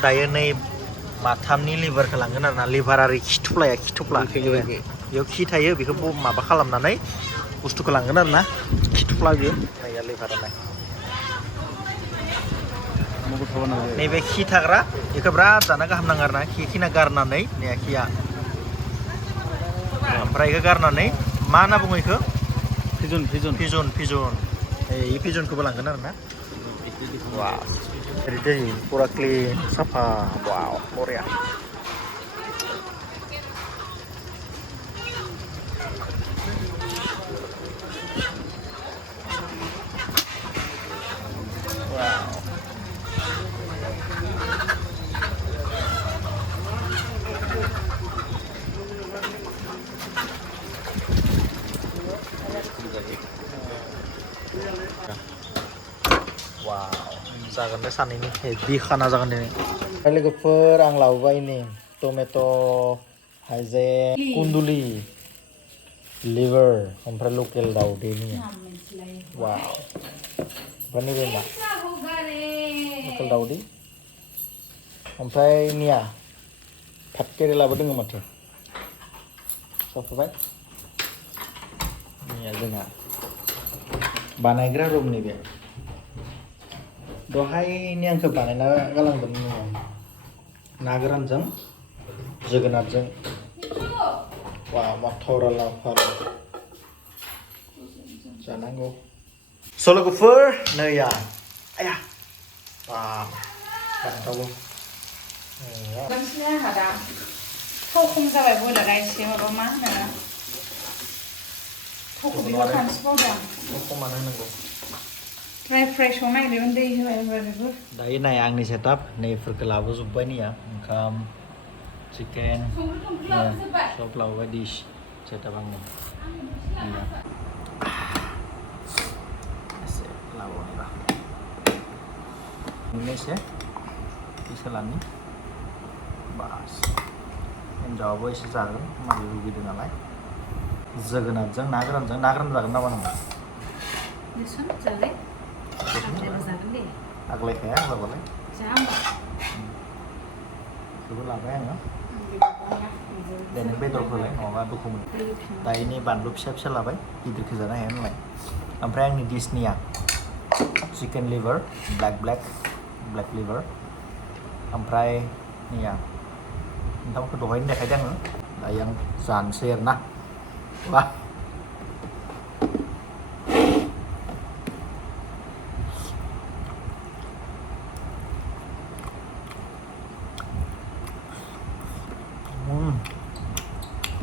दायो नै माथामनि लिभारखौ लांगोन आरो ना लिभार आरो खिथुफ्ला बेयाव खि थायो बेखौ माबा खालामनानै बुस्थुखौ लांगोन आरो ना खिथुफ्ला बियो नाया लिभारा नाय नैबे खि थाग्रा बेखौ बिराद जानो गाहाम नाङो आरो ना खिना गारनानै नै खिया ओमफ्राय बेखौ गारनानै मा होनना बुङो बेखौ फिजन এই পিजनखौबो लांगोन आरो ना ओरै दै पुरा क्लिन साफा वाव बरिया जागोन दे सानैनि हेभि खाना जागोन दिनै लोगोफोर आं लाबोबाय नै टमेट' हाइजें कुन्दुलि लिभार ओमफ्राय लकेल दाउदैनि वाव ओमफ्राय नैबे मा लकेल दाउदै ओमफ्राय निया भात केरेलाबो दङ माथो सफैबाय निया जोंहा बानायग्रा रुम नैबे दहायनि आंखौ बानायना गालांदोंमोन ना गोरानजों जोगोनारजों वा माथावरा लाफार जानांगौ स' लोगोफोर नै आया बान्थावो मोनसे आंहा दा थाव खम जाबाय बयलारा एसे माबा मा होनो थावखौ बेयाव खानस्रिबावदों थाव खमानो होनांगौ ड्राय फ्राय संनो नागिरदोंमोन दै होबाय होबायबो दायो नाय आंनि सेटआप नैफोरखौ लाबोजोब्बाय नैया ओंखाम चिकेन सब लाबोबाय डिश सेटआप आंनि एसे लाबोनायबा एसे एसे लानि बास हिन्जावाबो एसे जागोन माबे लुगैदों नालाय जोगोनारजों ना गोरान जागोन नामा नोङो आग्लायखाया आग्लाबालाय बेखौबो लाबाय आङो दे नों बेदरखौलाय नङाबा दुखु मोनो दायोनि बानलु फिसा लाबाय गिदिरखौ जानो हाया नालाय ओमफ्राय आंनि डिसनिया चिकेन लिभार ब्लेक लिभार ओमफ्राय निया नोंथांमोनखौ दहायनो देखायदों आङो दायो आं जानोसै आरो ना वा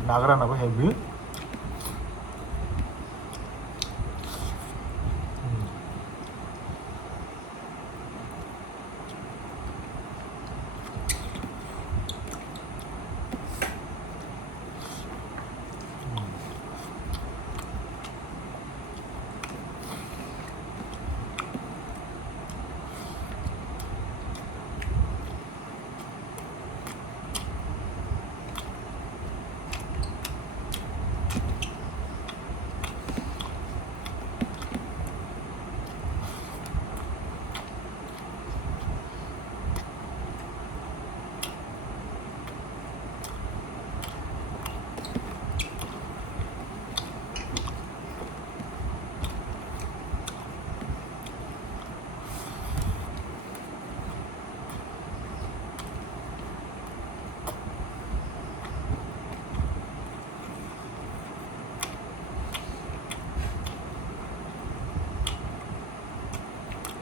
ना गोरानाबो हेभि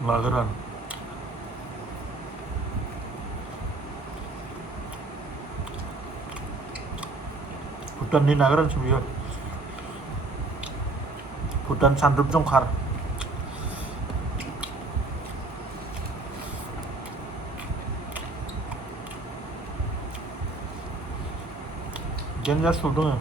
ना गोरान भुटाननि ना गोरानसो बियो भुटान सानद्रुप जंखार डेन्जार सुप दङ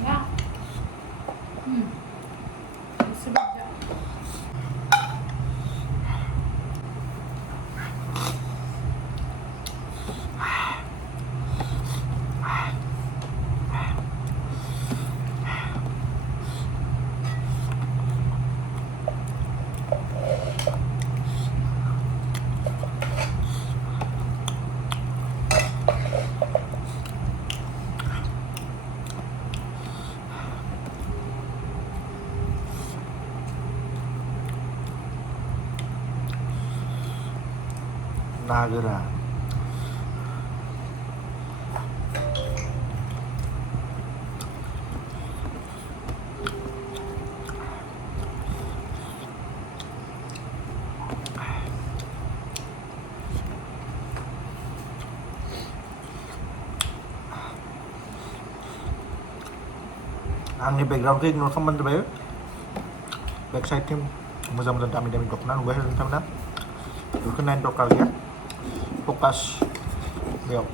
Ya. Sedap. Na goरान आंनि बेकग्राउन्डखौ इगनर खालामबानो जाबाय बेक साइडथिं मोजां मोजां दामि दामि दख'ना नुबाय थादों नोंथांमोना बेफोरखौ नायनो दरकार गैया फकास बेयाव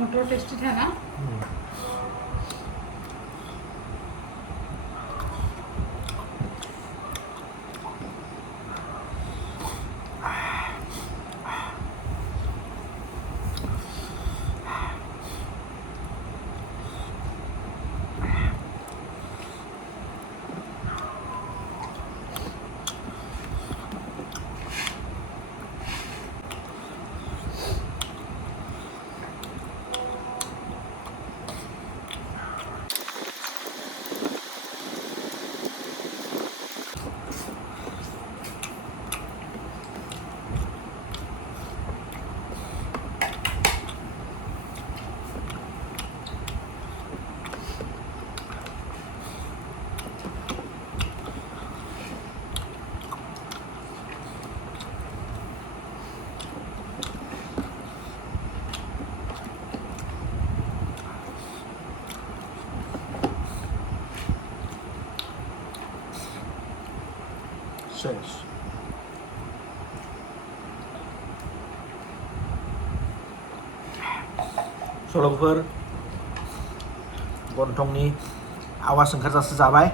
मटर टेस्टी था ना सलंफोर गन्थंनि आवाज ओंखारजासे जाबाय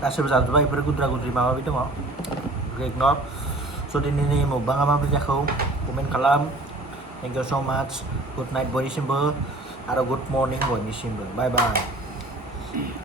गासैबो जाजोब्बाय बेफोर गुद्रा गुद्रि माबा माबि दङ इगनर स' दिनैनि मुकबाङा माबोरै जाखौ कमेन्ट खालाम थेंक इउ स' माच गुड नाइट बयनिसिमबो आरो गुड मर्निं बयनिसिमबो बाय बाय